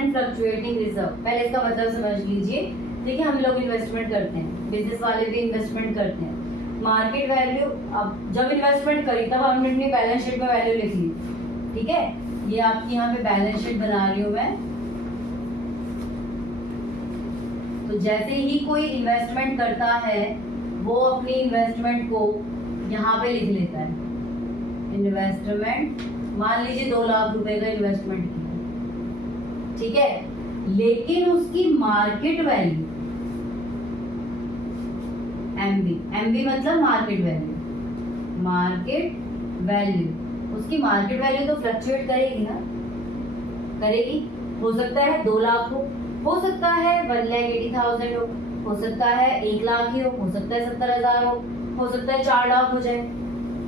Investment fluctuating reserve, पहले इसका मतलब समझ लीजिए। देखिए हम लोग इन्वेस्टमेंट करते हैं, बिजनेस वाले भी इन्वेस्टमेंट करते हैं। मार्केट वैल्यू, अब जब इन्वेस्टमेंट करी तब हमने अपनी बैलेंस शीट में वैल्यू लिख ली, ठीक है। ये आपकी यहाँ पे बैलेंस शीट बना रही हूँ मैं। तो जैसे ही कोई इन्वेस्टमेंट करता है वो अपनी इन्वेस्टमेंट को यहाँ पे लिख लेता है। इन्वेस्टमेंट, मान लीजिए 2 लाख रुपए का इन्वेस्टमेंट किया, ठीक है, लेकिन उसकी मार्केट वैल्यू एमवी मतलब मार्केट वैल्यू, मार्केट वैल्यू, उसकी मार्केट वैल्यू तो फ्लक्चुएट करेगी ना, करेगी। हो सकता है 2 लाख हो सकता है 1,80,000 हो सकता है 1 लाख ही हो सकता है 70,000 हो सकता है 4 लाख हो जाए,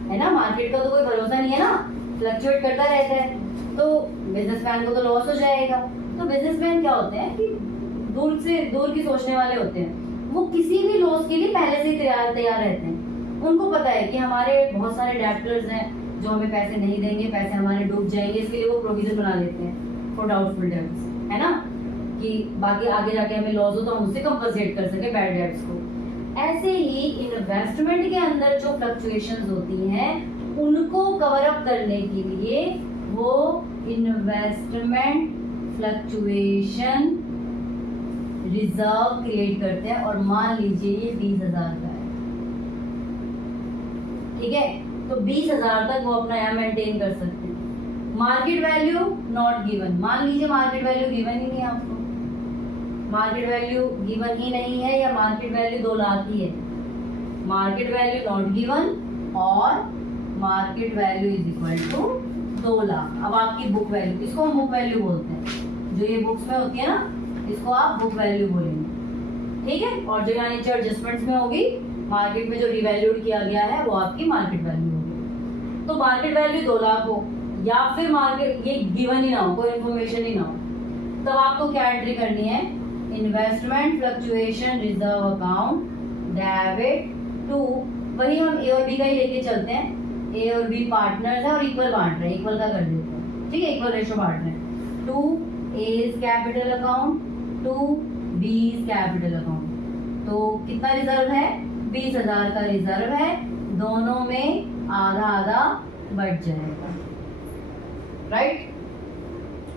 है ना। मार्केट का तो कोई भरोसा नहीं है ना, फ्लक्चुएट करता रहता है। तो बिजनेसमैन को तो लॉस हो जाएगा। तो बिजनेसमैन क्या होते हैं कि दूर की सोचने वाले होते हैं, वो किसी भी लॉस के लिए पहले से ही तैयार रहते हैं। उनको पता है कि हमारे बहुत सारे डेब्टर्स हैं जो हमें पैसे नहीं देंगे, पैसे हमारे डूब जाएंगे, इसके लिए वो प्रोविजन बना लेते हैं फॉर डाउटफुल डेब्ट्स, है ना, कि बाकी आगे जाके हमें लॉस हो तो हम उससे कंपनसेट कर सके बैड डेब्ट्स को। ऐसे ही इन्वेस्टमेंट के अंदर जो फ्लक्चुएशंस होती हैं उनको कवर अप करने के लिए वो इन्वेस्टमेंट फ्लक्चुएशन रिजर्व क्रिएट करते हैं। और मान लीजिए ये 20,000 का है, ठीक है, तो 20,000 तक वो अपना यहाँ मेंटेन कर सकते हैं। मार्केट वैल्यू नॉट गिवन, मान लीजिए मार्केट वैल्यू गिवन ही नहीं है आपको, मार्केट वैल्यू गिवन ही नहीं है या मार्केट वैल्यू 2 लाख ही है। मार्केट वैल्यू नॉट गिवन और market value is equal to 2 lakh. अब आपकी बुक वैल्यू, इसको हम बुक वैल्यू बोलते हैं, जो ये बुक्स में होती है ना इसको आप बुक वैल्यू बोलेंगे, ठीक है। और जो यहाँ नीचे एडजस्टमेंट्स में होगी, मार्केट में जो रिवैल्यूड किया गया है वो आपकी मार्केट वैल्यू होगी। तो मार्केट वैल्यू 2 लाख हो या फिर मार्केट ये गिवन ही ना हो, कोई इन्फॉर्मेशन ही ना हो, तब आपको क्या एंट्री करनी है, investment fluctuation reserve account debit to, वही हम ए और बी का ही लेके चलते हैं, ए और बी पार्टनर्स है और इक्वल बांट रहे हैं, इक्वल का कर देते हैं, ठीक है, इक्वल रेशो बांट रहे हैं। To A's capital account to B's capital account. तो कितना रिजर्व है, 20,000 का रिजर्व है, दोनों में आधा आधा बढ़ जाएगा, राइट,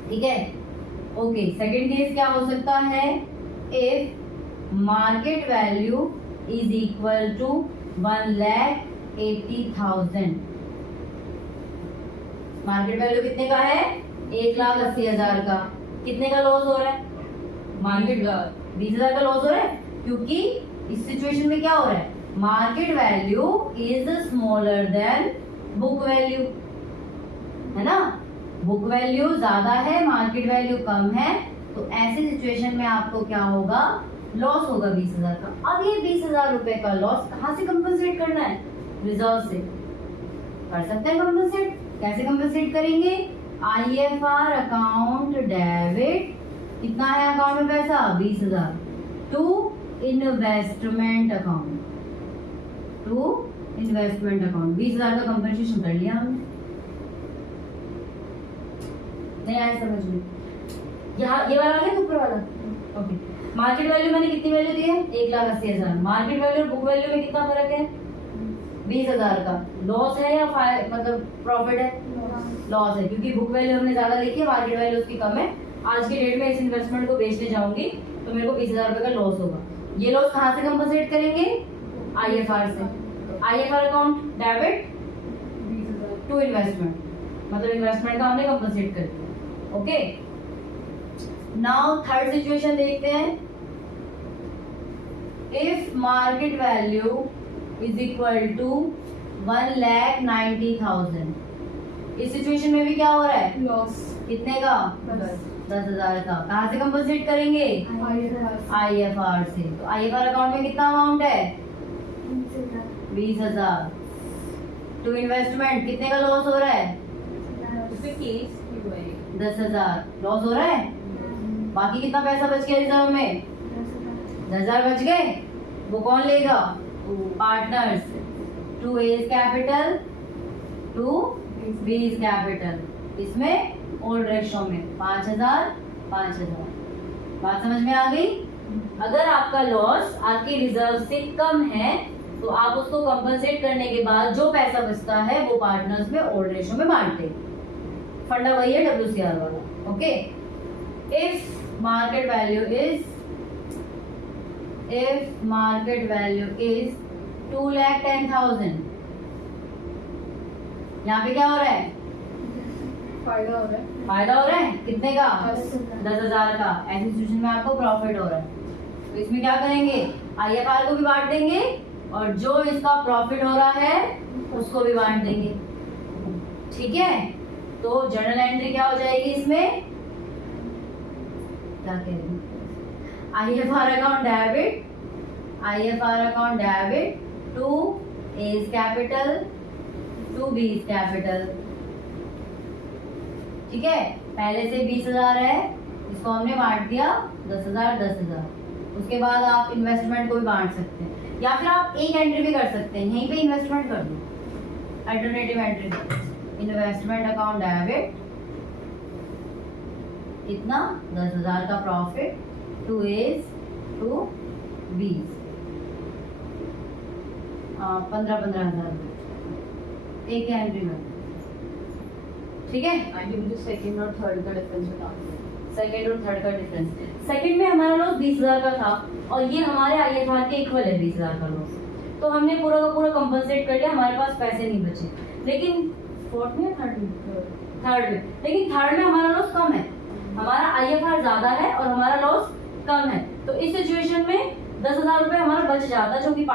ठीक है। ओके, सेकंड केस क्या हो सकता है, if market value is equal to 1,80,000। Market value कितने का है, 1,80,000 का, कितने का लॉस हो रहा है, मार्केट 20,000 का लॉस हो रहा है, क्योंकि इस सिचुएशन में क्या हो रहा है, market value is smaller than book value, है ना, बुक वैल्यू ज्यादा है, मार्केट वैल्यू कम है, तो ऐसी सिचुएशन में आपको क्या होगा, लॉस होगा 20,000 का। अब ये 20,000 रुपए का लॉस कहाँ से कंपनसेट करना है, रिजर्व से कर सकते हैं कंपनसेट। कैसे कंपनसेट करेंगे, IFR अकाउंट डेबिट, कितना है अकाउंट में पैसा, 20,000, to investment account, to investment account. 20,000 का कंपनसेशन कर लिया हमने, नहीं आया समझ में, यहाँ ये वाला आ गया ऊपर वाला, ओके। मार्केट वैल्यू मैंने कितनी वैल्यू दी है, 1,80,000, मार्केट वैल्यू और बुक वैल्यू में कितना फर्क है, 20,000 का। लॉस है या मतलब प्रॉफिट है, लॉस है, क्योंकि बुक वैल्यू हमने ज्यादा लिखी है, मार्केट वैल्यू उसकी कम है। आज के डेट में इस इन्वेस्टमेंट को बेचने जाऊंगी तो मेरे को 20,000 रुपए का लॉस होगा। ये लॉस कहाँ से कंपनसेट करेंगे, IFR से। तो IFR account debit to investment, मतलब इन्वेस्टमेंट का हमने कंपनसेट कर दिया, ओके। नाउ थर्ड सिचुएशन देखते हैं, if market value is equal to 1,90,000। इस सिचुएशन में भी क्या हो रहा है, लॉस, कितने का, 10,000 का। कहाँ से कंपनसेट करेंगे, IFR से। तो IFR अकाउंट में कितना अमाउंट है, 20,000, टू इन्वेस्टमेंट कितने का लॉस हो रहा है, 10,000 लॉस हो रहा है। बाकी कितना पैसा बच गया रिजर्व में, 10,000 बच गए, वो कौन लेगा, partners, to A's capital to B's capital, इसमें ओल्ड रेशो में 5,000 5,000। बात समझ में आ गई? अगर आपका लॉस आपके रिजर्व से कम है तो आप उसको कंपनसेट करने के बाद जो पैसा बचता है वो पार्टनर्स में ओल्ड रेशो में बांटते। फंडा वही है WCR वाला। Okay, if market value is 2,10,000, यहाँ पे क्या हो रहा है? फायदा हो रहा है। फायदा हो रहा है कितने का? 10,000 का। ऐसी सिचुएशन में आपको प्रॉफिट हो रहा है तो इसमें क्या करेंगे? IFR को भी बांट देंगे और जो इसका प्रॉफिट हो रहा है उसको भी बांट देंगे। ठीक है, तो जर्नल एंट्री क्या हो जाएगी इसमें? क्या कह रहे हैं? IFR account debit to A's capital to B's capital. ठीक है, पहले से 20,000 है, इसको हमने बांट दिया 10,000। उसके बाद आप इन्वेस्टमेंट को भी बांट सकते हैं या फिर आप एक एंट्री भी कर सकते हैं, यहीं पे इन्वेस्टमेंट कर दो। Alternative entry investment account debit इतना 10,000 का profit to A's to B's 15,000 एक एंट्री में। ठीक है, आगे मुझे सेकंड और थर्ड का डिफरेंस बता दो। सेकंड और थर्ड का डिफरेंस। सेकंड में हमारा लॉस 20,000 का था और ये हमारे IFR के इक्वल है 20,000 का लॉस, तो हमने पूरा का पूरा कंपनसेट कर लिया, हमारे पास पैसे नहीं बचे। लेकिन फोर्थ में थर्ड में लेकिन थर्ड में हमारा लॉस कम है, हमारा IFR ज्यादा है और हमारा लॉस कम है, तो इस सिचुएशन में 10,000 रुपए हमारा बच जाता जो कि